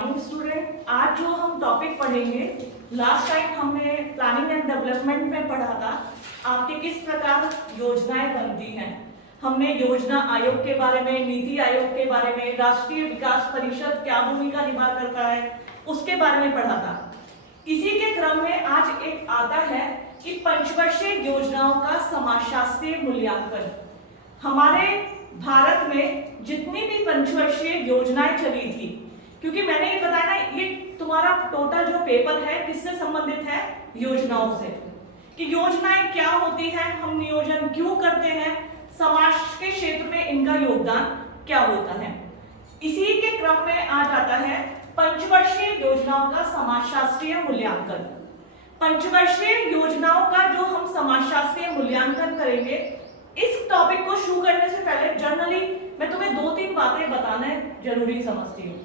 Student, आज जो हम टॉपिक पढ़ेंगे, लास्ट टाइम हमने प्लानिंग एंड डेवलपमेंट में पढ़ा था आपके किस प्रकार योजनाएं बनती हैं। हमने योजना आयोग के बारे में, नीति आयोग के बारे में, राष्ट्रीय विकास परिषद क्या भूमिका निभा करता है उसके बारे में पढ़ा था। इसी के क्रम में आज एक आता है कि पंचवर्षीय योजनाओं का समाजशास्त्रीय मूल्यांकन। हमारे भारत में जितनी भी पंचवर्षीय योजनाएं चली थी, क्योंकि मैंने ये बताया ना, ये तुम्हारा टोटल जो पेपर है किससे संबंधित है, योजनाओं से, कि योजनाएं क्या होती है, हम नियोजन क्यों करते हैं, समाज के क्षेत्र में इनका योगदान क्या होता है। इसी के क्रम में आ जाता है पंचवर्षीय योजनाओं का समाजशास्त्रीय मूल्यांकन। पंचवर्षीय योजनाओं का जो हम समाजशास्त्रीय मूल्यांकन करेंगे, इस टॉपिक को शुरू करने से पहले जनरली मैं तुम्हें 2-3 बातें बताना जरूरी समझती हूँ।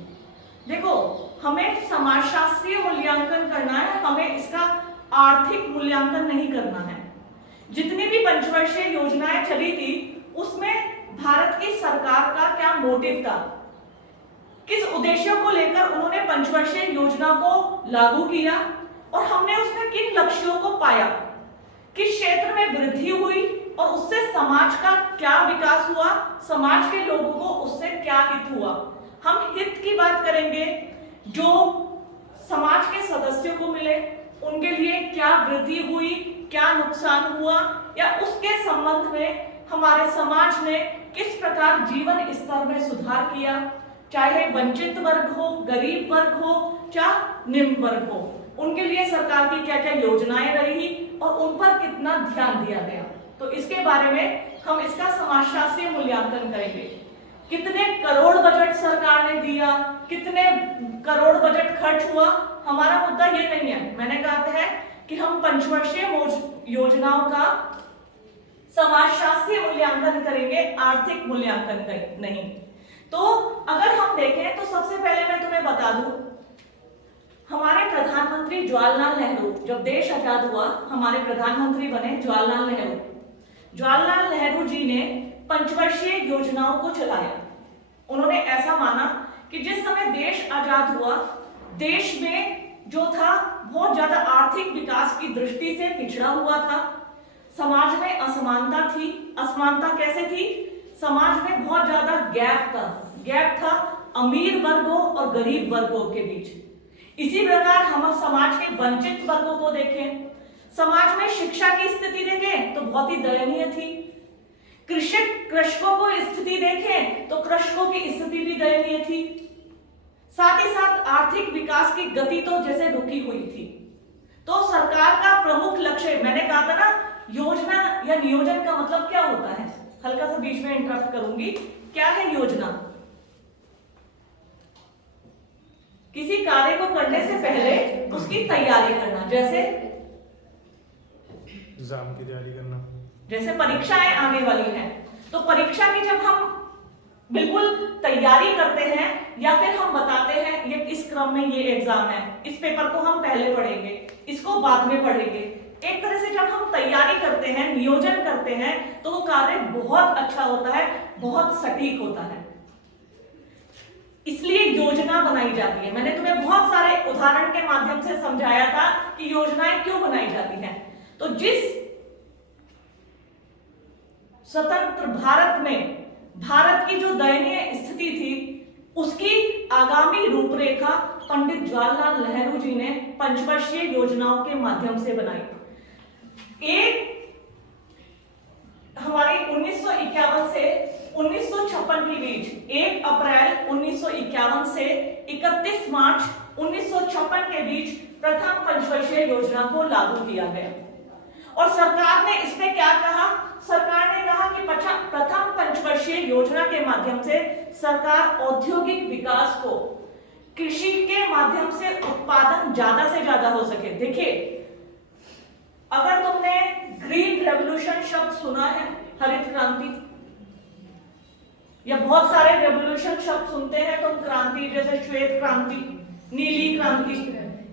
देखो, हमें समाजशास्त्रीय मूल्यांकन करना है, हमें इसका आर्थिक मूल्यांकन नहीं करना है। जितनी भी पंचवर्षीय योजनाएं चली थी उसमें भारत की सरकार का क्या मोटिव था, किस उद्देश्यों को लेकर उन्होंने पंचवर्षीय योजना को लागू किया और हमने उसमें किन लक्ष्यों को पाया, किस क्षेत्र में वृद्धि हुई और उससे समाज का क्या विकास हुआ, समाज के लोगों को उससे क्या हित हुआ। हम हित की बात करेंगे, जो समाज के सदस्यों को मिले, उनके लिए क्या वृद्धि हुई, क्या नुकसान हुआ, या उसके संबंध में हमारे समाज ने किस प्रकार जीवन स्तर में सुधार किया, चाहे वंचित वर्ग हो, गरीब वर्ग हो, चाहे निम्न वर्ग हो, उनके लिए सरकार की क्या क्या योजनाएं रही और उन पर कितना ध्यान दिया गया। तो इसके बारे में हम इसका समाजशास्त्रीय मूल्यांकन करेंगे। कितने करोड़ बजट सरकार ने दिया, कितने करोड़ बजट खर्च हुआ, हमारा मुद्दा ये नहीं है। मैंने कहा है कि हम पंचवर्षीय योजनाओं का समाजशास्त्रीय मूल्यांकन करेंगे, आर्थिक मूल्यांकन नहीं। तो अगर हम देखें तो सबसे पहले मैं तुम्हें बता दूं, हमारे प्रधानमंत्री जवाहरलाल नेहरू, जब देश आजाद हुआ हमारे प्रधानमंत्री बने जवाहरलाल नेहरू। जवाहरलाल नेहरू जी ने पंचवर्षीय योजनाओं को चलाया। उन्होंने ऐसा माना कि जिस समय देश आजाद हुआ, देश में जो था बहुत ज्यादा आर्थिक विकास की दृष्टि से पिछड़ा हुआ था, समाज में असमानता थी। असमानता कैसे थी? समाज में बहुत ज्यादा गैप था अमीर वर्गों और गरीब वर्गों के बीच। इसी प्रकार हम समाज के वंचित वर्गों को देखें, समाज में शिक्षा की स्थिति देखें तो बहुत ही दयनीय थी। कृषकों को स्थिति देखें तो कृषकों की स्थिति भी दयनीय थी। साथ ही साथ आर्थिक विकास की गति तो जैसे रुकी हुई थी। तो सरकार का प्रमुख लक्ष्य, मैंने कहा था ना, योजना या नियोजन का मतलब क्या होता है, हल्का सा बीच में इंटरप्ट करूंगी। क्या है योजना? किसी कार्य को करने से पहले उसकी तैयारी करना, जैसे एग्जाम की तैयारी करना, जैसे परीक्षाएं आने वाली हैं, तो परीक्षा की जब हम बिल्कुल तैयारी करते हैं या फिर हम बताते हैं ये इस क्रम में ये एग्जाम है, इस पेपर को हम पहले पढ़ेंगे, इसको बाद में पढ़ेंगे, एक तरह से जब हम तैयारी करते हैं, नियोजन करते हैं, तो वो कार्य बहुत अच्छा होता है, बहुत सटीक होता है। इसलिए योजना बनाई जाती है। मैंने तुम्हें बहुत सारे उदाहरण के माध्यम से समझाया था कि योजनाएं क्यों बनाई जाती हैं। तो जिस स्वतंत्र भारत में भारत की जो दयनीय स्थिति थी, उसकी आगामी रूपरेखा पंडित जवाहरलाल नेहरू जी ने पंचवर्षीय योजनाओं के माध्यम से बनाई। एक हमारी 1951 से 1956 के बीच, 1 अप्रैल 1951 से 31 मार्च 1956 के बीच प्रथम पंचवर्षीय योजना को लागू किया गया। और सरकार ने इसमें क्या कहा? सरकार ने कहा कि प्रथम पंचवर्षीय योजना के माध्यम से सरकार औद्योगिक विकास को, कृषि के माध्यम से उत्पादन ज्यादा से ज्यादा हो सके। देखिए, अगर तुमने ग्रीन रेवोल्यूशन शब्द सुना है, हरित क्रांति, या बहुत सारे रेवोल्यूशन शब्द सुनते हैं तुम, क्रांति जैसे श्वेत क्रांति, नीली क्रांति,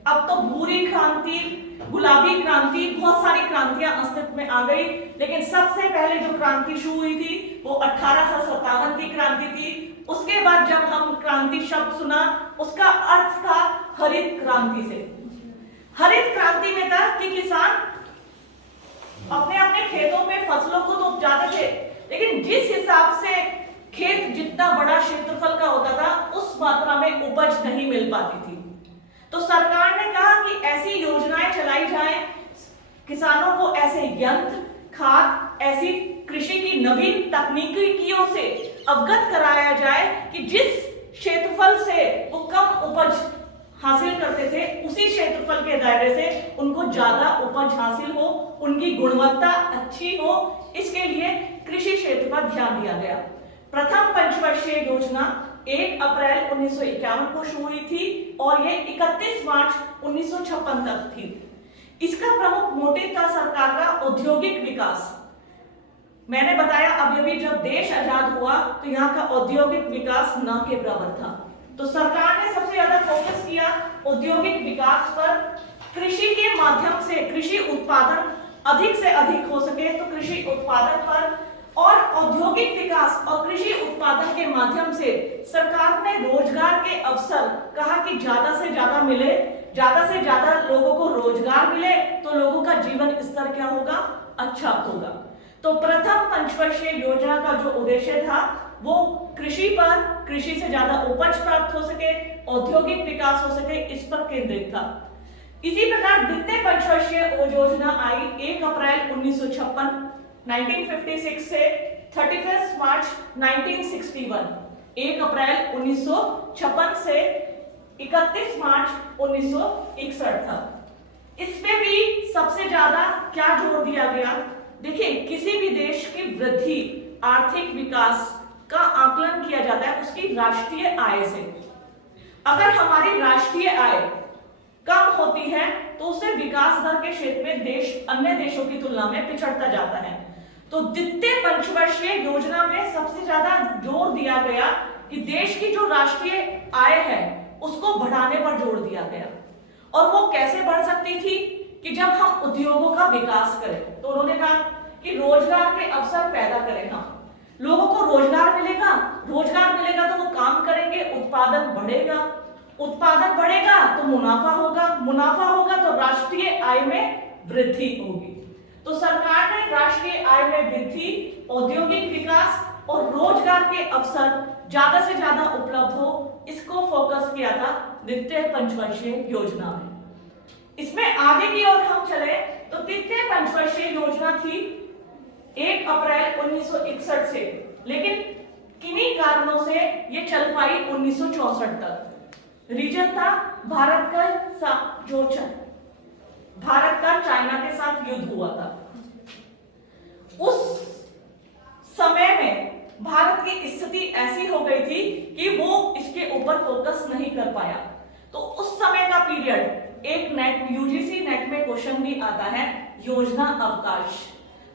अब तो भूरी क्रांति, गुलाबी क्रांति, बहुत सारी क्रांतियां अस्तित्व में आ गई। लेकिन सबसे पहले जो क्रांति शुरू हुई थी वो 1857 की क्रांति थी। उसके बाद जब हम क्रांति शब्द सुना, उसका अर्थ था हरित क्रांति से। हरित क्रांति में था कि किसान अपने अपने खेतों में फसलों को तो उपजाते थे, लेकिन जिस हिसाब से खेत जितना बड़ा क्षेत्रफल का होता था, उस मात्रा में उपज नहीं मिल पाती थी। तो सरकार ने कहा कि ऐसी योजनाएं चलाई जाएं, किसानों को ऐसे यंत्र, खाद, ऐसी कृषि की नवीन तकनीकियों से अवगत कराया जाए कि जिस क्षेत्रफल से वो कम उपज हासिल करते थे, उसी क्षेत्रफल के दायरे से उनको ज्यादा उपज हासिल हो, उनकी गुणवत्ता अच्छी हो। इसके लिए कृषि क्षेत्र पर ध्यान दिया गया। प्रथम पंचवर्षीय योजना 1 अप्रैल 1951 को शुरू हुई थी और ये 31 मार्च 1956 तक थी। इसका प्रमुख मोटिव था सरकार का औद्योगिक विकास। मैंने बताया अभी जब देश आजाद हुआ तो यहाँ का औद्योगिक विकास न के बराबर था। तो सरकार ने सबसे ज्यादा फोकस किया औद्योगिक विकास पर। कृषि के माध्यम से कृषि उत्पादन अधिक से अधिक हो सके, तो कृषि उत्पादन पर और औद्योगिक विकास और कृषि उत्पादन के माध्यम से सरकार ने रोजगार के अवसर कहा कि ज्यादा से ज्यादा मिले, ज्यादा से ज्यादा लोगों को रोजगार मिले तो लोगों का जीवन स्तर क्या होगा, अच्छा होगा। तो प्रथम पंचवर्षीय योजना का जो उद्देश्य था वो कृषि पर, कृषि से ज्यादा उपज प्राप्त हो सके, औद्योगिक विकास हो सके, इस पर केंद्रित था। इसी प्रकार द्वितीय पंचवर्षीय योजना आई 1 अप्रैल 1956 से 31 मार्च 1961। 1 अप्रैल 1956 से 31 मार्च 1961 था। इसमें भी सबसे ज्यादा क्या जोर दिया गया? देखिए, किसी भी देश की वृद्धि, आर्थिक विकास का आकलन किया जाता है उसकी राष्ट्रीय आय से। अगर हमारी राष्ट्रीय आय कम होती है तो उससे विकास दर के क्षेत्र में देश अन्य देशों की तुलना में पिछड़ता जाता है। तो द्वितीय पंचवर्षीय योजना में सबसे ज्यादा जोर दिया गया कि देश की जो राष्ट्रीय आय है उसको बढ़ाने पर जोर दिया गया। और वो कैसे बढ़ सकती थी कि जब हम उद्योगों का विकास करें। तो उन्होंने कहा कि रोजगार के अवसर पैदा करें। हाँ, लोगों को रोजगार मिलेगा, रोजगार मिलेगा तो वो काम करेंगे, उत्पादन बढ़ेगा, उत्पादन बढ़ेगा तो मुनाफा होगा, मुनाफा होगा तो राष्ट्रीय आय में वृद्धि होगी। तो सरकार ने राष्ट्रीय आय में वृद्धि, औद्योगिक विकास और रोजगार के अवसर ज्यादा से ज्यादा उपलब्ध हो, इसको फोकस किया था द्वितीय पंचवर्षीय योजना में। इसमें आगे की ओर हम चले तो तृतीय पंचवर्षीय योजना थी 1 अप्रैल 1961 से, लेकिन किन्हीं कारणों से ये चल पाई 1964 तक। रीजन था भारत का चाइना के साथ युद्ध हुआ था। उस समय में भारत की स्थिति ऐसी हो गई थी कि वो इसके ऊपर फोकस नहीं कर पाया। तो उस समय का पीरियड एक नेट यूजीसी नेट में क्वेश्चन भी आता है, योजना अवकाश।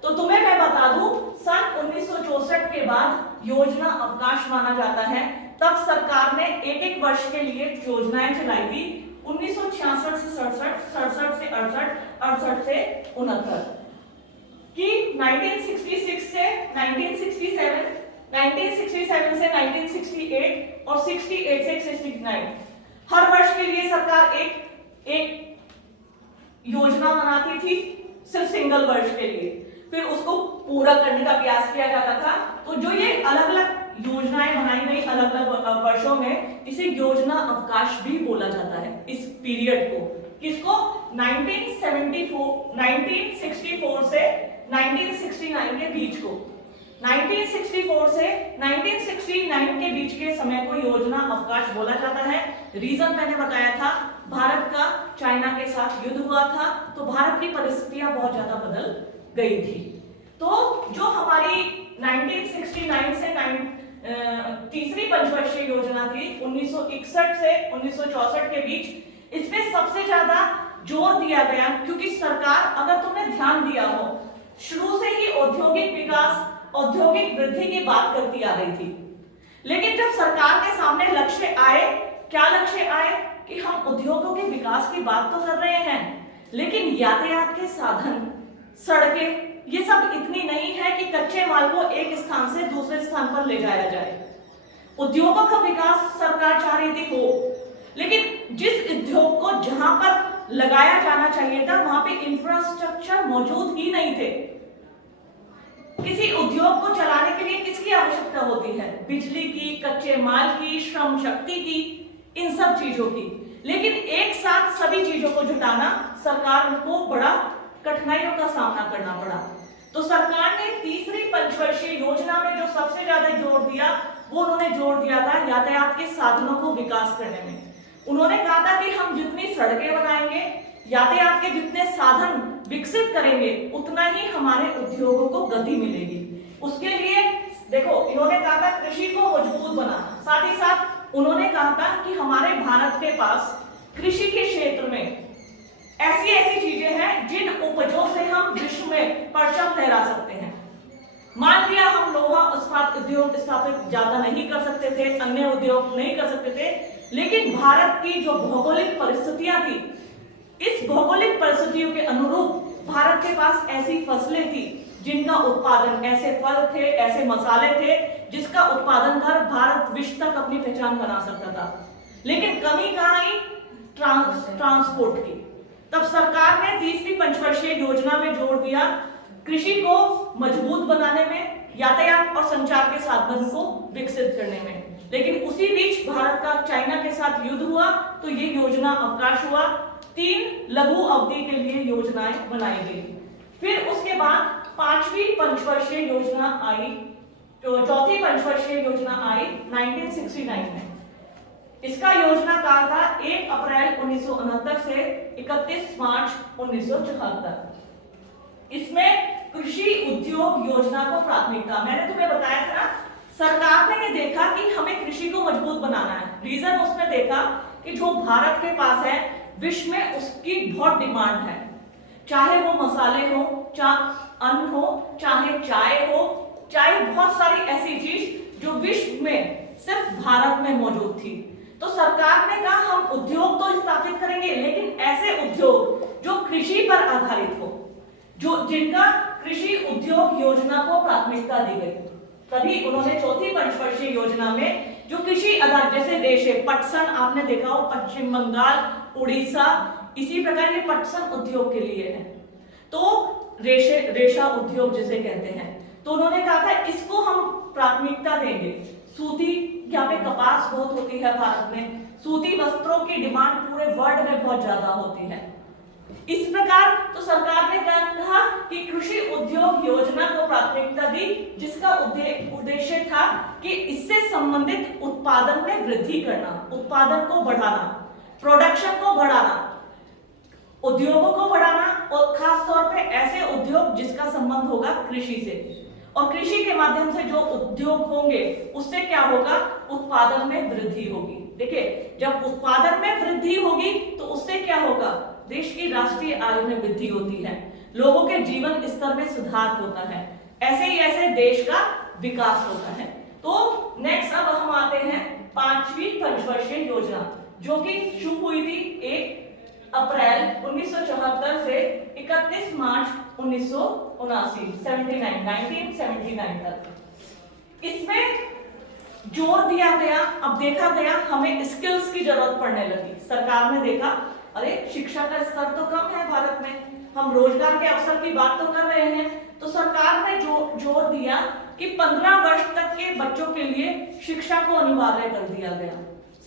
तो तुम्हें मैं बता दूं, सन 1964 के बाद योजना अवकाश माना जाता है। तब सरकार ने एक एक वर्ष के लिए योजनाएं चलाई थी। 1966 से 67, 67 से 68, 68 से 69 कि 1966 से 1967, 1967 से 1968 और 68 से 69 हर वर्ष के लिए सरकार एक योजना बनाती थी, सिर्फ सिंगल वर्ष के लिए। फिर उसको पूरा करने का प्रयास किया जाता था। तो जो ये अलग अलग योजनाएं बनाई गई अलग अलग वर्षों में, इसे योजना अवकाश भी बोला जाता है। इस पीरियड को किसको 1964 से 1969 के बीच को, 1964 से 1969 के बीच के समय को योजना अवकाश बोला जाता है। रीजन मैंने बताया था, भारत का चाइना के साथ युद्ध हुआ था, तो भारत की परिस्थितियां बहुत ज्यादा बदल गई थी। तो जो हमारी 1969 से तीसरी पंचवर्षीय योजना थी 1961 से 1964 के बीच, इसमें सबसे ज्यादा जोर दिया गया क्योंकि सरकार, अगर तुमने ध्यान दिया हो, शुरू से ही औद्योगिक विकास, औद्योगिक वृद्धि की बात करती आ रही थी। लेकिन जब सरकार के सामने लक्ष्य आए, क्या लक्ष्य आए कि हम उद्योगों के विकास की बात तो कर रहे हैं, लेकिन यातायात के साधन, सड़कें, ये सब इतनी नहीं है कि कच्चे माल को एक स्थान से दूसरे स्थान पर ले जाया जाए। उद्योगों का विकास सरकार चाह रही थी हो, लेकिन जिस उद्योग को जहां पर लगाया जाना चाहिए था वहां पे इंफ्रास्ट्रक्चर मौजूद ही नहीं थे। किसी उद्योग को चलाने के लिए किसकी आवश्यकता होती है? बिजली की, कच्चे माल की, श्रम शक्ति की, इन सब चीजों की। लेकिन एक साथ सभी चीजों को जुटाना सरकार को बड़ा कठिनाइयों का सामना करना पड़ा। तो सरकार ने तीसरी पंचवर्षीय योजना में जो सबसे ज्यादा जोर दिया वो उन्होंने जोर दिया था यातायात के साधनों को विकास करने में। उन्होंने कहा था कि हम जितनी सड़कें बनाएंगे, यातायात के जितने साधन विकसित करेंगे, उतना ही हमारे उद्योगों को गति मिलेगी। उसके लिए देखो, इन्होंने कहा था कृषि को मजबूत बनाना, साथ ही साथ उन्होंने कहा था कि हमारे भारत के पास कृषि के क्षेत्र में ऐसी ऐसी चीजें हैं जिन उपजों से हम विश्व में परचम लहरा सकते हैं। मान लिया हम लोहा इस्पात उद्योग स्थापित ज्यादा नहीं कर सकते थे, अन्य उद्योग नहीं कर सकते थे, लेकिन भारत की जो भौगोलिक परिस्थितियां थी, इस भौगोलिक परिस्थितियों के अनुरूप भारत के पास ऐसी फसलें थी जिनका उत्पादन, ऐसे फल थे, ऐसे मसाले थे जिसका उत्पादन कर भारत विश्व तक अपनी पहचान बना सकता था। लेकिन कमी कहाँ आई? ट्रांसपोर्ट की। तब सरकार ने तीसरी पंचवर्षीय योजना में जोर दिया कृषि को मजबूत बनाने में, यातायात और संचार के साधन को विकसित करने में। लेकिन उसी बीच भारत का चाइना के साथ युद्ध हुआ तो ये योजना अवकाश हुआ। 3 लघु अवधि के लिए योजनाएं बनाई गई। फिर उसके बाद पांचवी पंचवर्षीय योजना आई, जो चौथी पंचवर्षीय योजना आई 1969 में। इसका योजना काल था 1 अप्रैल 1969 से 31 मार्च 1974। इसमें कृषि उद्योग योजना को प्राथमिकता, मैंने तुम्हें बताया था, सरकार ने ये देखा कि हमें कृषि को मजबूत बनाना है। रीजन उसने देखा कि जो भारत के पास है विश्व में उसकी बहुत डिमांड है, चाहे वो मसाले हो, चाहे अन्न हो, चाहे चाय हो, चाहे बहुत सारी ऐसी चीज जो विश्व में सिर्फ भारत में मौजूद थी। तो सरकार ने कहा हम उद्योग तो स्थापित करेंगे, लेकिन ऐसे उद्योग जो कृषि पर आधारित हो, जो जिनका कृषि उद्योग योजना को प्राथमिकता दी गई। तभी उन्होंने चौथी पंचवर्षीय योजना में जो कृषि आधारित, जैसे रेशे, पटसन आपने देखा हो पश्चिम बंगाल, उड़ीसा, इसी प्रकार ये पटसन उद्योग के लिए है। तो रेशा उद्योग जिसे कहते हैं, तो उन्होंने कहा था इसको हम प्राथमिकता देंगे। सूती, यहाँ पे कपास बहुत होती है भारत में, सूती वस्त्रों की डिमांड पूरे वर्ल्ड में बहुत ज्यादा होती है। इस प्रकार तो सरकार ने कहा कि कृषि उद्योग योजना को प्राथमिकता दी, जिसका उद्देश्य था कि इससे संबंधित उत्पादन में वृद्धि करना, उत्पादन को बढ़ाना, प्रोडक्शन को बढ़ाना, उद्योगों को बढ़ाना, और खास तौर पे ऐसे उद्योग जिसका संबंध होगा कृषि से। और कृषि के माध्यम से जो उद्योग होंगे उससे क्या होगा? उत्पादन में वृद्धि होगी। देखिए, जब उत्पादन में वृद्धि होगी तो उससे क्या होगा? देश की राष्ट्रीय आय में वृद्धि होती है, लोगों के जीवन स्तर में सुधार होता है, ऐसे ही ऐसे देश का विकास होता है। तो नेक्स्ट अब हम आते हैं पांचवी पंचवर्षीय योजना, जो कि शुरू हुई थी 1 अप्रैल 1974 से 31 मार्च 1979 तक। इसमें जोर दिया गया, अब देखा गया हमें स्किल्स की जरूरत पड़ने लगी। सरकार ने देखा अरे शिक्षा का स्तर तो कम है भारत में, हम रोजगार के अवसर की बात तो कर रहे हैं, तो सरकार ने जोर दिया कि 15 वर्ष तक के बच्चों के लिए शिक्षा को अनिवार्य कर दिया गया।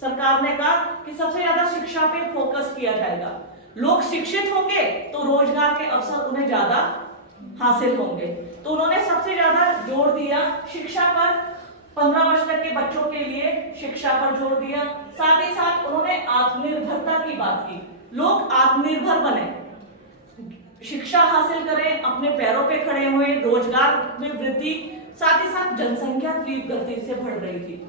सरकार ने कहा कि सबसे ज्यादा शिक्षा पे फोकस किया जाएगा, लोग शिक्षित होंगे तो रोजगार के अवसर उन्हें ज्यादा हासिल होंगे। तो उन्होंने सबसे ज्यादा जोर दिया शिक्षा पर, 15 वर्ष तक के बच्चों के लिए शिक्षा पर जोर दिया। साथ ही साथ उन्होंने आत्मनिर्भरता की बात की, लोग आत्मनिर्भर बने, शिक्षा हासिल करें, अपने पैरों पे खड़े हुए, रोजगार में वृद्धि, साथ ही साथ जनसंख्या तीव्र गति से बढ़ रही थी।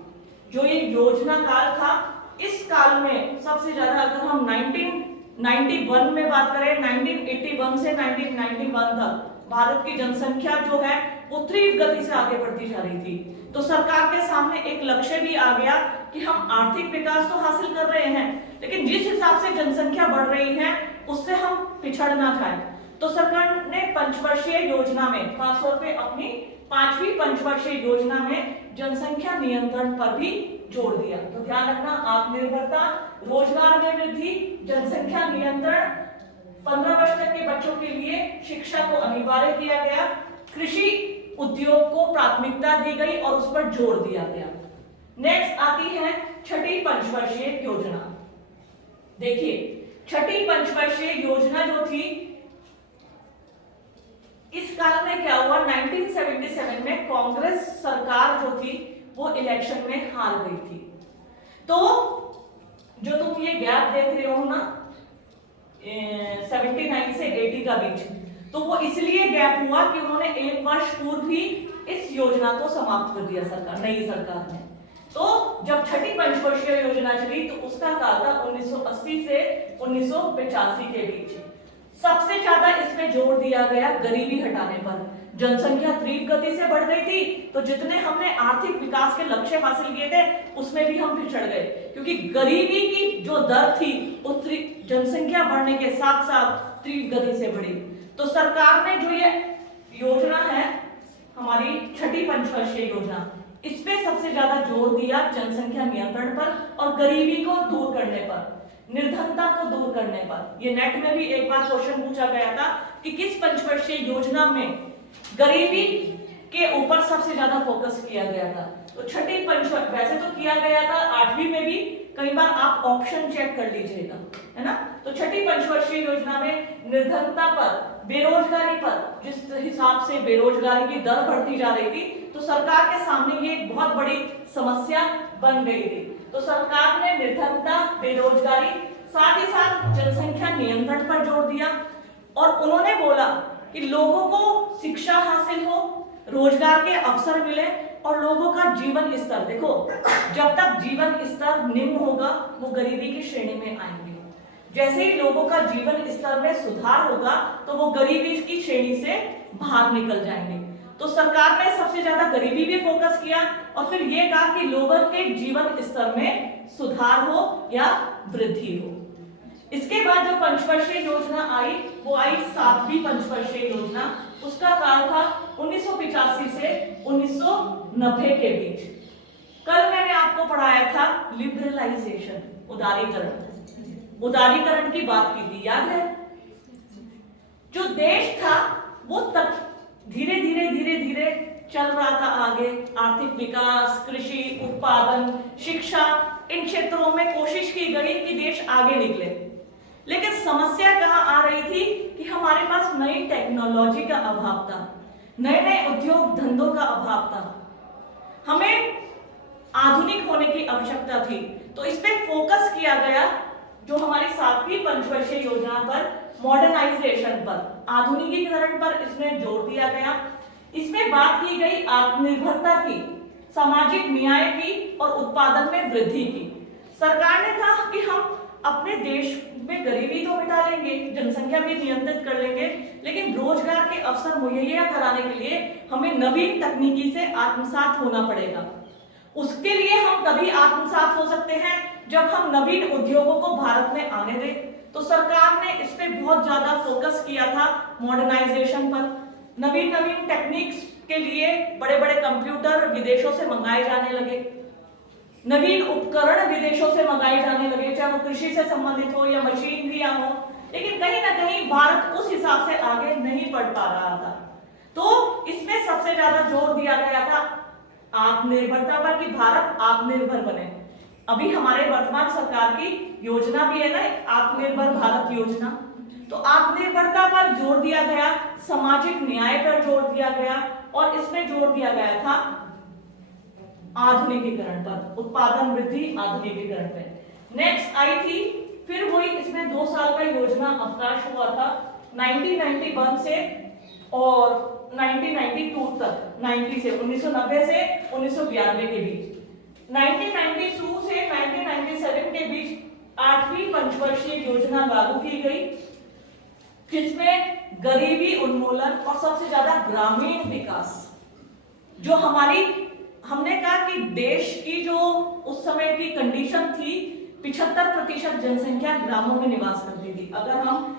जो ये योजना काल था, इस काल में सबसे ज्यादा अगर हम 1991 में बात करें, 1981 से 1991 तक भारत की जनसंख्या जो है वो तीव्र गति से आगे बढ़ती जा रही थी। तो सरकार के सामने एक लक्ष्य भी आ गया कि हम आर्थिक विकास तो हासिल कर रहे हैं, लेकिन जिस हिसाब से जनसंख्या बढ़ रही है उससे हम पिछड़ ना जाए। तो सरकार ने पंचवर्षीय योजना में, खासतौर पे अपनी पांचवी पंचवर्षीय योजना में जनसंख्या नियंत्रण पर भी जोर दिया। तो ध्यान रखना, आत्मनिर्भरता, रोजगार में वृद्धि, जनसंख्या नियंत्रण, 15 वर्ष तक के बच्चों के लिए शिक्षा को अनिवार्य किया गया, कृषि उद्योग को प्राथमिकता दी गई और उस पर जोर दिया गया। नेक्स्ट आती है छठी पंचवर्षीय योजना। देखिए, छठी पंचवर्षीय योजना जो थी, इस काल में क्या हुआ, 1977 में कांग्रेस सरकार जो थी वो इलेक्शन में हार गई थी। तो जो तुम ये गैप देख रहे हो ना 79 से 80 का बीच, तो वो इसलिए गैप हुआ कि उन्होंने एक वर्ष पूर्व ही इस योजना को समाप्त कर दिया सरकार, नई सरकार ने। तो जब छठी पंचवर्षीय योजना चली तो उसका काल था 1980 से 1985 के बीच। सबसे ज्यादा इसमें जोर दिया गया गरीबी हटाने पर। जनसंख्या तीव्र गति से बढ़ गई थी, तो जितने हमने आर्थिक विकास के लक्ष्य हासिल किए थे उसमें भी हम पिछड़ गए, क्योंकि गरीबी की जो दर थी वो जनसंख्या बढ़ने के साथ साथ तीव्र गति से बढ़ी। तो सरकार ने जो ये योजना है हमारी छठी पंचवर्षीय योजना, इस पे सबसे ज्यादा जोर दिया जनसंख्या नियंत्रण पर और गरीबी को दूर करने पर, निर्धनता को दूर करने पर। ये नेट में भी एक बार क्वेश्चन पूछा गया था कि किस पंचवर्षीय योजना में गरीबी के ऊपर सबसे ज्यादा फोकस किया गया था। तो छठी पंचवर्षीय वैसे तो किया गया था 8वीं में भी, कई बार आप ऑप्शन चेक कर लीजिएगा, है ना। तो छठी पंचवर्षीय योजना में निर्धनता पर, बेरोजगारी पर, जिस हिसाब से बेरोजगारी की दर बढ़ती जा रही थी, तो सरकार के सामने ये एक बहुत बड़ी समस्या बन गई थी। तो सरकार ने निर्धनता, बेरोजगारी, साथ ही साथ जनसंख्या नियंत्रण पर जोर दिया और उन्होंने बोला कि लोगों को शिक्षा हासिल हो, रोजगार के अवसर मिले और लोगों का जीवन स्तर, देखो जब तक जीवन स्तर निम्न होगा वो गरीबी की श्रेणी में आएंगे। जैसे ही लोगों का जीवन स्तर में सुधार होगा तो वो गरीबी की श्रेणी से बाहर निकल जाएंगे। तो सरकार ने सबसे ज्यादा गरीबी पे फोकस किया और फिर ये कहा कि लोगों के जीवन स्तर में सुधार हो या वृद्धि हो। इसके बाद जो पंचवर्षीय योजना आई वो आई 7वीं पंचवर्षीय योजना। उसका काल था 1985 से 1990 के बीच। कल मैंने आपको पढ़ाया था लिबरलाइजेशन, उदारीकरण की बात की थी, याद है। जो देश था वो तक धीरे धीरे चल रहा था आगे, आर्थिक विकास, कृषि उत्पादन, शिक्षा, इन क्षेत्रों में कोशिश की गई कि देश आगे निकले। लेकिन समस्या कहां आ रही थी कि हमारे पास नई टेक्नोलॉजी का अभाव था, नए उद्योग धंधों का अभाव था, हमें आधुनिक होने की आवश्यकता थी। तो इस पे फोकस किया गया जो हमारी 7वीं पंचवर्षीय योजना पर, मॉडर्नाइजेशन पर, आधुनिकीकरण पर इसमें जोर दिया गया। इसमें बात की गई आत्मनिर्भरता की, सामाजिक न्याय की और उत्पादन में वृद्धि की। सरकार ने कहा कि हम अपने देश में गरीबी तो मिटा लेंगे, जनसंख्या भी नियंत्रित कर लेंगे, लेकिन रोजगार के अवसर मुहैया कराने के लिए हमें नवीन तकनीकी से आत्मसात होना पड़ेगा। उसके लिए हम तभी आत्मसात हो सकते हैं जब हम नवीन उद्योगों को भारत में आने दें। तो सरकार ने इस पे बहुत ज्यादा फोकस किया था, मॉडर्नाइजेशन पर। नवीन टेक्निक्स के लिए बड़े बड़े कंप्यूटर विदेशों से मंगाए जाने लगे, नवीन उपकरण विदेशों से मंगाए जाने लगे, चाहे वो कृषि से संबंधित हो या मशीनरियां हो। लेकिन कहीं ना कहीं भारत उस हिसाब से आगे नहीं बढ़ पा रहा था। तो इसमें सबसे ज्यादा जोर दिया गया था आत्मनिर्भरता पर कि भारत आत्मनिर्भर बने। अभी हमारे वर्तमान सरकार की योजना भी है ना, आत्मनिर्भर भारत योजना। तो आत्मनिर्भरता पर जोर दिया गया, सामाजिक न्याय पर जोर दिया गया और इसमें जोर दिया गया था आधुनिकीकरण पर, उत्पादन वृद्धि, आधुनिकीकरण पे। नेक्स्ट आई थी, फिर हुई इसमें 2 साल का योजना अवकाश हुआ था 1991 से और 1992 तक, 1990 से 1992 के बीच। 1992 से 1997 के बीच 8वीं पंचवर्षीय योजना लागू की गई, जिसमें गरीबी उन्मूलन और सबसे ज्यादा ग्रामीण विकास, जो हमने कहा कि देश की जो उस समय की कंडीशन थी, 75% जनसंख्या ग्रामों में निवास करती थी। अगर हम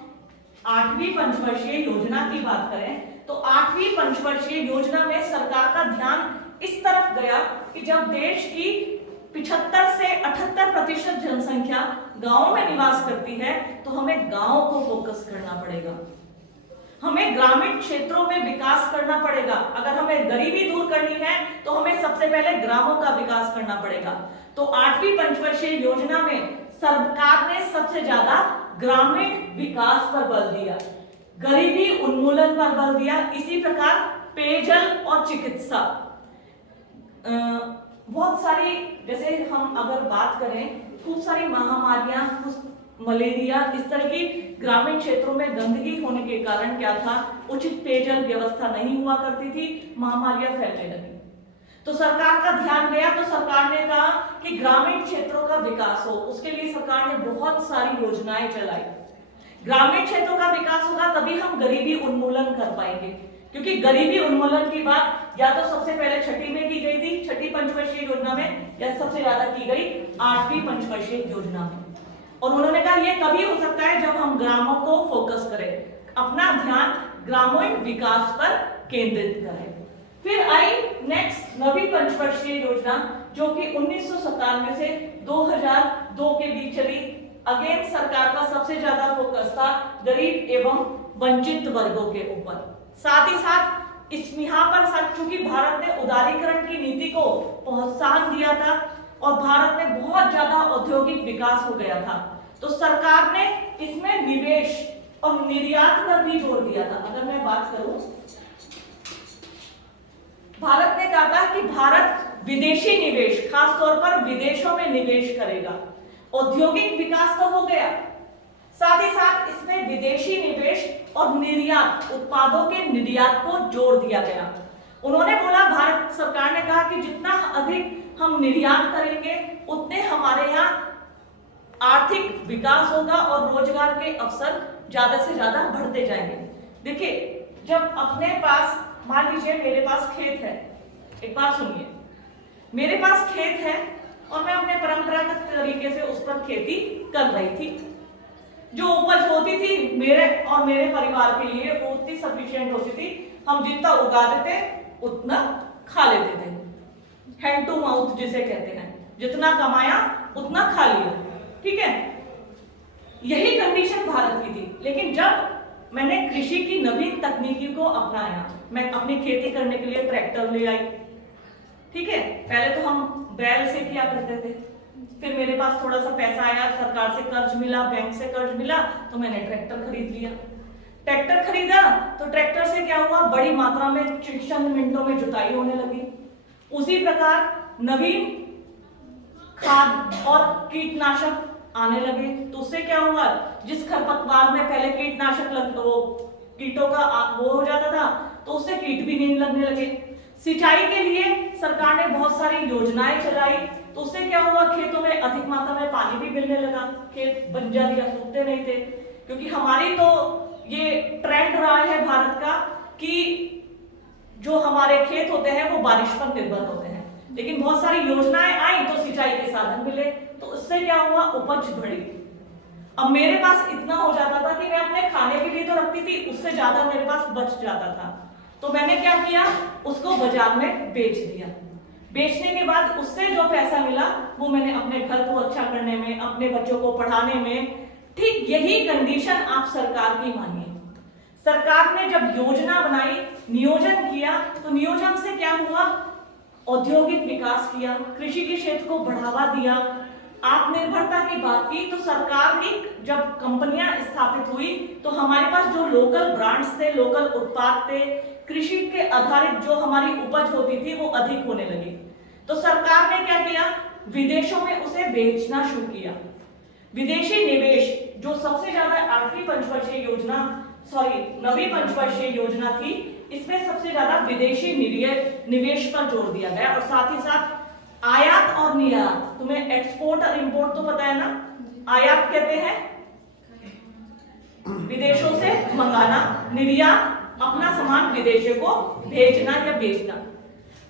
8वीं पंचवर्षीय योजना की बात करें तो 8वीं पंचवर्षीय योजना में सरकार का ध्यान इस तरफ गया कि जब देश की 75 से 78% जनसंख्या गांवों में निवास करती है तो हमें गांवों को फोकस करना पड़ेगा, हमें ग्रामीण क्षेत्रों में विकास करना पड़ेगा। अगर हमें गरीबी दूर करनी है तो हमें सबसे पहले ग्रामों का विकास करना पड़ेगा। तो 8वीं पंचवर्षीय योजना में सरकार ने सबसे ज्यादा ग्रामीण विकास पर बल दिया, गरीबी उन्मूलन पर बल दिया। इसी प्रकार पेयजल और चिकित्सा, बहुत सारी, जैसे हम अगर बात करें, खूब सारी महामारियां, मलेरिया, इस तरह की ग्रामीण क्षेत्रों में गंदगी होने के कारण क्या था, उचित पेयजल व्यवस्था नहीं हुआ करती थी, महामारियां फैलने लगी। तो सरकार का ध्यान गया, तो सरकार ने कहा कि ग्रामीण क्षेत्रों का विकास हो। उसके लिए सरकार ने बहुत सारी योजनाएं चलाई। ग्रामीण क्षेत्रों का विकास होगा तभी हम गरीबी उन्मूलन कर पाएंगे, क्योंकि गरीबी उन्मूलन की बात या तो सबसे पहले छठी में की गई थी, छठी पंचवर्षीय योजना में, या सबसे ज्यादा की गई 8वीं पंचवर्षीय योजना में। और उन्होंने कहा यह तभी हो सकता है जब हम ग्रामों को फोकस करें, अपना ध्यान ग्रामीण विकास पर केंद्रित करें। फिर आई नेक्स्ट 9वीं पंचवर्षीय योजना, जो कि 1997 से 2002 के बीच चली। अगेन सरकार का सबसे ज्यादा फोकस था गरीब एवं वंचित वर्गों के ऊपर। साथ ही साथ यहाँ पर चूंकि भारत ने उदारीकरण की नीति को प्रोत्साहन दिया था और भारत में बहुत ज्यादा औद्योगिक विकास हो गया था, तो सरकार ने इसमें निवेश और निर्यात पर भी जोर दिया था। अगर मैं बात करूं, भारत ने कहा था कि भारत विदेशी निवेश, खास तौर पर विदेशों में निवेश करेगा। औद्योगिक विकास तो हो गया, साथ ही साथ इसमें विदेशी निवेश और निर्यात, उत्पादों के निर्यात को जोर दिया गया। उन्होंने बोला, भारत सरकार ने कहा कि जितना अधिक हम निर्यात करेंगे उतने हमारे यहाँ आर्थिक विकास होगा और रोजगार के अवसर ज्यादा से ज्यादा बढ़ते जाएंगे। देखिए, जब अपने पास, मान लीजिए मेरे पास खेत है, एक बात सुनिए, मेरे पास खेत है और मैं अपने परंपरागत तरीके से उस पर खेती कर रही थी। जो उपज होती थी मेरे और मेरे परिवार के लिए वो उतनी सफिशिएंट होती थी, हम जितना उगा देते उतना खा लेते थे, हैंड टू माउथ जिसे कहते हैं, जितना कमाया उतना खा लिया, ठीक है। यही कंडीशन भारत की थी। लेकिन जब मैंने कृषि की नवीन तकनीकी को अपनाया, मैं अपनी खेती करने के लिए ट्रैक्टर ले आई, ठीक है। पहले तो हम बैल से किया करते थे, फिर मेरे पास थोड़ा सा पैसा आया, सरकार से कर्ज मिला, बैंक से कर्ज मिला, तो मैंने ट्रैक्टर खरीद लिया। ट्रैक्टर खरीदा तो ट्रैक्टर से क्या हुआ, बड़ी मात्रा में चंद मिनटों में जुताई होने लगी। उसी प्रकार नवीन खाद और कीटनाशक आने लगे, तो उससे क्या हुआ, जिस खरपतवार में पहले कीटनाशक कीटों का वो हो जाता था, तो उससे कीट भी नहीं लगने लगे। सिंचाई के लिए सरकार ने बहुत सारी योजनाएं चलाई, तो उससे क्या हुआ, खेतों में अधिक मात्रा में पानी भी मिलने लगा, खेत बंजर या सूखते नहीं थे। क्योंकि हमारी तो ये ट्रेंड रहा है भारत का कि जो हमारे खेत होते हैं वो बारिश पर निर्भर होते हैं, लेकिन बहुत सारी योजनाएं आई तो सिंचाई के साधन मिले, तो उससे क्या हुआ, उपज बढ़ी। अब मेरे पास इतना हो जाता था कि मैं अपने खाने के लिए तो रखती थी, उससे ज्यादा मेरे पास बच जाता था, तो मैंने क्या किया, उसको बाजार में बेच दिया। बेचने के बाद उससे जो पैसा मिला वो मैंने अपने घर को अच्छा करने में, अपने बच्चों को पढ़ाने में, ठीक यही कंडीशन आप सरकार की मानिए। सरकार ने जब योजना बनाई, नियोजन किया, तो नियोजन से क्या हुआ, औद्योगिक विकास किया, कृषि के क्षेत्र को बढ़ावा दिया, आत्मनिर्भरता की बात की। तो सरकार की जब कंपनियां स्थापित हुई तो हमारे पास जो लोकल ब्रांड्स थे, लोकल उत्पाद थे, कृषि के आधारित जो हमारी उपज होती थी वो अधिक होने लगी। तो सरकार ने क्या किया, विदेशों में उसे बेचना शुरू किया। विदेशी निवेश, जो सबसे ज्यादा 8वीं पंचवर्षीय योजना, सॉरी 9वीं पंचवर्षीय योजना थी, इसमें सबसे ज्यादा विदेशी निवेश पर जोर दिया गया। और साथ ही साथ आयात और निर्यात, तुम्हें एक्सपोर्ट और इंपोर्ट तो पता है ना, आयात कहते हैं विदेशों से मंगाना, निर्यात अपना सामान विदेशों को भेजना या बेचना।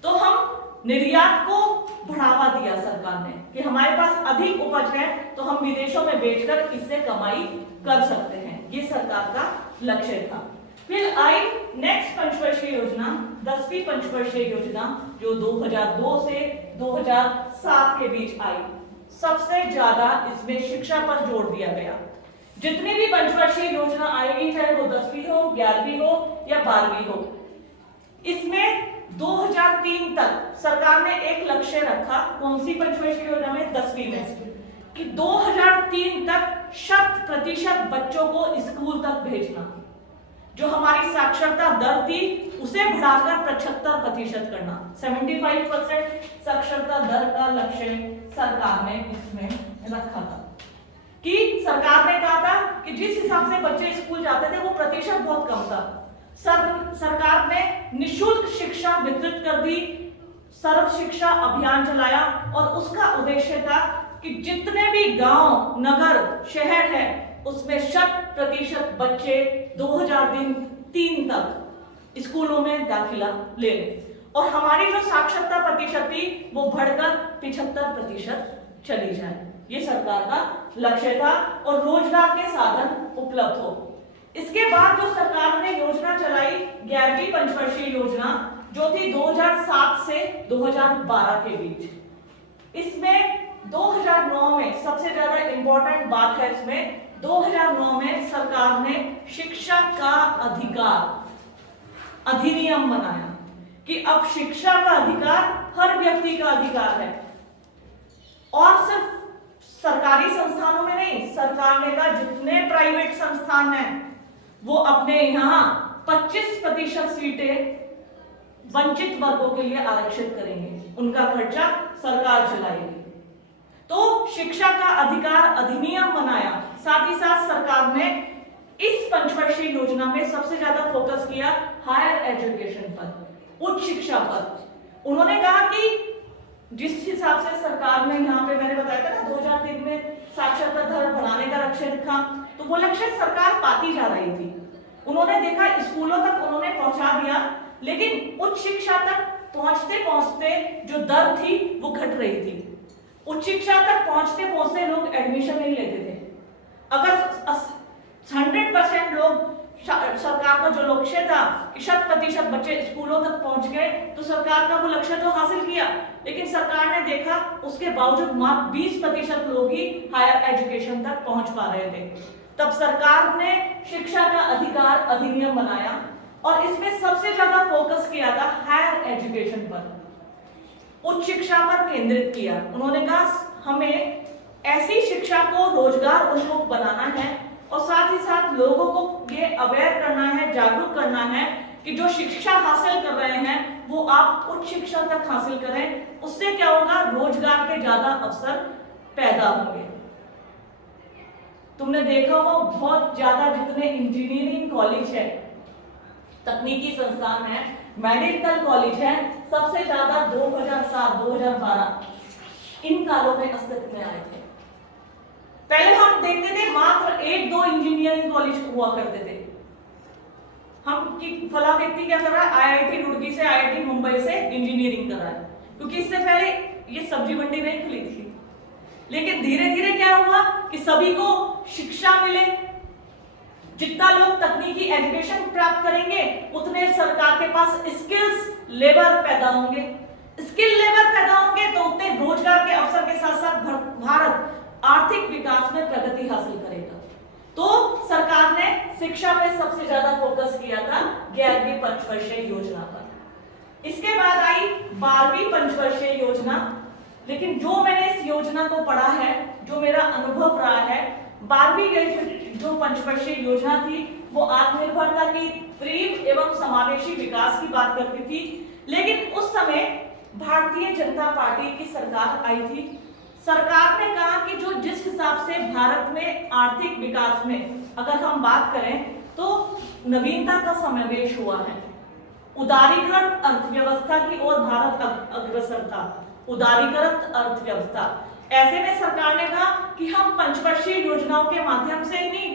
तो हम निर्यात को बढ़ावा दिया सरकार ने कि हमारे पास अधिक उपज है तो हम विदेशों में बेचकर इससे कमाई कर सकते हैं, ये सरकार का लक्ष्य था। फिर आई नेक्स्ट पंचवर्षीय योजना, 10वीं पंचवर्षीय योजना, जो 2002 से 2007 के बीच आई। सबसे ज्यादा इसमें शिक्षा पर जोर दिया गया। जितनी भी पंचवर्षीय योजना आएगी, चाहे वो 10वीं हो, 11वीं हो या 12वीं हो, इसमें 2003 तक सरकार ने एक लक्ष्य रखा। कौन सी पंचवर्षीय योजना में? 10वीं में, कि 2003 तक 100% बच्चों को स्कूल तक भेजना। जो हमारी साक्षरता दर थी उसे बढ़ाकर 75% करना। 75% साक्षरता दर का लक्ष्य सरकार ने इसमें रखा था। कि सरकार ने कहा था कि जिस हिसाब से बच्चे स्कूल जाते थे वो प्रतिशत बहुत कम था। सरकार ने निशुल्क शिक्षा वितरित कर दी, सर्व शिक्षा अभियान चलाया और उसका उद्देश्य था कि जितने भी गांव, नगर, शहर है उसमें 100% बच्चे 2003 तक स्कूलों में दाखिला ले लें और हमारी जो साक्षरता प्रतिशत थी वो बढ़कर 75% चली जाए। ये सरकार का लक्ष्य था और रोजगार के साधन उपलब्ध हो। इसके बाद जो सरकार ने योजना चलाई 11वीं पंचवर्षीय योजना, जो थी 2007 से 2012 के बीच। इसमें 2009 में सबसे ज्यादा इंपॉर्टेंट बात है, इसमें 2009 में सरकार ने शिक्षा का अधिकार अधिनियम बनाया कि अब शिक्षा का अधिकार हर व्यक्ति का अधिकार है और सिर्फ सरकारी संस्थानों में नहीं, सरकार ने कहा जितने प्राइवेट संस्थान हैं वो अपने यहाँ 25% सीटें वंचित वर्गों के लिए आरक्षित करेंगे, उनका खर्चा सरकार चलाएगी। तो शिक्षा का अधिकार अधिनियम बनाया। साथ ही साथ सरकार ने इस पंचवर्षीय योजना में सबसे ज्यादा फोकस किया हायर एजुकेशन पर, उच्च शिक्षा पर। उन्होंने कहा कि जिस हिसाब से सरकार ने यहाँ पे मैंने बताया था ना 2003 में साक्षरता दर बढ़ाने का लक्ष्य रखा, तो वो लक्ष्य सरकार पाती जा रही थी। उन्होंने देखा स्कूलों तक उन्होंने पहुंचा दिया, लेकिन उच्च शिक्षा तक पहुंचते पहुंचते जो दर थी वो घट रही थी। उच्च शिक्षा तक पहुंचते पहुंचते लोग एडमिशन नहीं लेते थे। अगर 100% लोग, सरकार का जो लक्ष्य था कि 100% बच्चे स्कूलों तक पहुंच गए, तो सरकार का वो लक्ष्य तो हासिल किया, लेकिन सरकार ने देखा उसके बावजूद मात्र 20% लोग ही हायर एजुकेशन तक पहुंच पा रहे थे। तब सरकार ने शिक्षा का अधिकार अधिनियम बनाया और इसमें सबसे ज्यादा फोकस किया था हायर एजुकेशन पर, उच्च शिक्षा पर केंद्रित किया। उन्होंने कहा हमें ऐसी शिक्षा को रोजगार उन्मुख बनाना है और साथ ही साथ लोगों को ये अवेयर करना है, जागरूक करना है कि जो शिक्षा हासिल कर रहे हैं वो आप उच्च शिक्षा तक हासिल करें। उससे क्या होगा, रोजगार के ज्यादा अवसर पैदा होंगे। तुमने देखा हो बहुत ज्यादा जितने इंजीनियरिंग कॉलेज है, तकनीकी संस्थान है, मेडिकल कॉलेज है, सबसे ज्यादा 2007-2012 इन कालों में अस्तित्व में आए थे। पहले हम देखते थे मात्र 1-2 इंजीनियरिंग कॉलेज हुआ करते थे। हम कि फला व्यक्ति क्या कर रहा है, आईआईटी रुड़की से, आईआईटी मुंबई से इंजीनियरिंग कर रहा है, क्योंकि इससे पहले ये सब्जी मंडी नहीं खुली थी। लेकिन धीरे धीरे क्या हुआ कि सभी को शिक्षा मिले। जितना लोग तकनीकी एजुकेशन प्राप्त करेंगे उतने सरकार के पास स्किल्स लेबर पैदा होंगे, स्किल लेबर पैदा होंगे तो उतने रोजगार के अवसर के साथ साथ भारत आर्थिक विकास में प्रगति हासिल करेगा। तो सरकार ने शिक्षा पे सबसे ज्यादा फोकस किया था 11वीं पंचवर्षीय योजना पर। इसके बाद आई 12वीं पंचवर्षीय योजना। लेकिन जो मैंने इस योजना को पढ़ा है, जो मेरा अनुभव रहा है, 12वीं जो पंचवर्षीय योजना थी वो आत्मनिर्भरता की, तीव्र एवं समावेशी विकास की बात करती थी। लेकिन उस समय भारतीय जनता पार्टी की सरकार आई थी। सरकार ने कहा कि जो जिस हिसाब से भारत में आर्थिक विकास में अगर हम बात करें तो नवीनता का समावेश हुआ है, उदारीकृत अर्थव्यवस्था की ओर भारत अग्रसर था, उदारीकृत अर्थव्यवस्था। ऐसे में सरकार ने कहा कि हम पंचवर्षीय योजनाओं के माध्यम से ही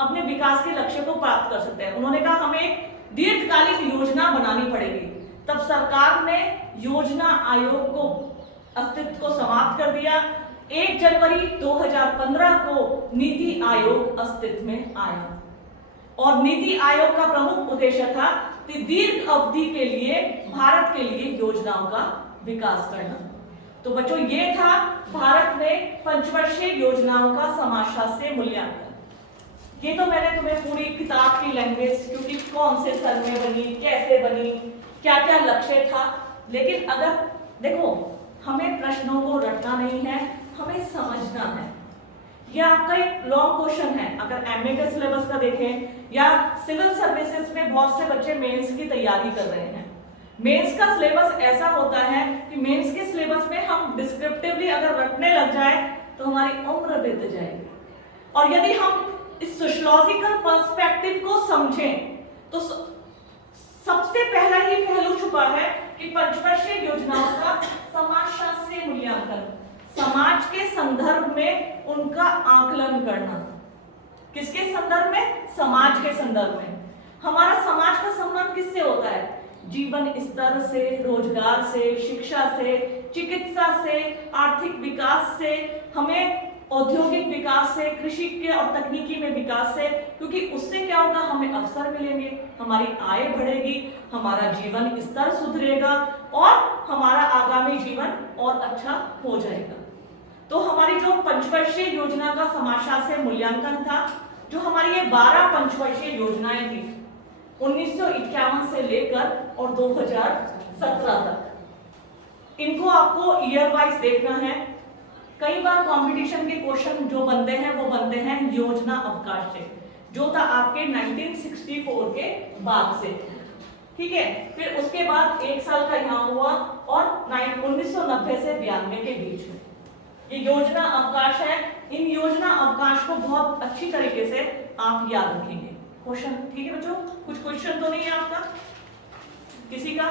अपने विकास के लक्ष्य को प्राप्त कर सकते हैं। उन्होंने कहा हमें एक दीर्घकालिक योजना बनानी पड़ेगी। तब सरकार ने योजना आयोग को अस्तित्व को समाप्त कर दिया। 1 जनवरी 2015 को नीति आयोग अस्तित्व में आया और नीति आयोग का प्रमुख उद्देश्य था कि दीर्घ अवधि के लिए भारत के लिए योजनाओं का विकास करना। तो बच्चों ये था भारत में पंचवर्षीय योजनाओं का समाजशास्त्रीय मूल्यांकन। ये तो मैंने तुम्हें पूरी किताब की लैंग्वेज, क्योंकि कौन से सन में बनी, कैसे बनी, क्या क्या लक्ष्य था, लेकिन अगर देखो हमें प्रश्नों को रटना नहीं है, हमें समझना है। यह आपका एक लॉन्ग क्वेश्चन है। अगर एमए के सिलेबस का देखें या सिविल सर्विसेज में बहुत से बच्चे मेंस की तैयारी कर रहे हैं, मेंस का सिलेबस ऐसा होता है कि मेंस के सिलेबस में हम डिस्क्रिप्टिवली अगर रटने लग जाए तो हमारी उम्र बीत जाएगी। और यदि हम इस सोशियोलॉजिकल पर्सपेक्टिव को समझें तो सबसे पहला ही पहलू छुपा है कि पंचवर्षीय योजनाओं का समाजशास्त्रीय मूल्यांकन, समाज के संदर्भ में उनका आकलन करना। किसके संदर्भ में? समाज के संदर्भ में। हमारा समाज का संबंध किससे होता है? जीवन स्तर से, रोजगार से, शिक्षा से, चिकित्सा से, आर्थिक विकास से, हमें औद्योगिक विकास से, कृषि के और तकनीकी में विकास से, क्योंकि उससे क्या होगा, हमें अवसर मिलेंगे, हमारी आय बढ़ेगी, हमारा जीवन स्तर सुधरेगा और हमारा आगामी जीवन और अच्छा हो जाएगा। तो हमारी जो पंचवर्षीय योजना का समाजशास्त्रीय मूल्यांकन था, जो हमारी ये 12 पंचवर्षीय योजनाएं थी 1951 से लेकर और 2017 तक, इनको आपको ईयर वाइज देखना है। कई बार कंपटीशन के क्वेश्चन जो बनते हैं वो बनते हैं योजना अवकाश से, जो था आपके 1964 के बाद से, ठीक है। फिर उसके बाद एक साल का यहाँ हुआ और 1990 से 92 के बीच में ये योजना अवकाश है। इन योजना अवकाश को बहुत अच्छी तरीके से आप याद रखेंगे। क्वेश्चन ठीक है बच्चों? कुछ क्वेश्चन तो नहीं है आपका किसी का?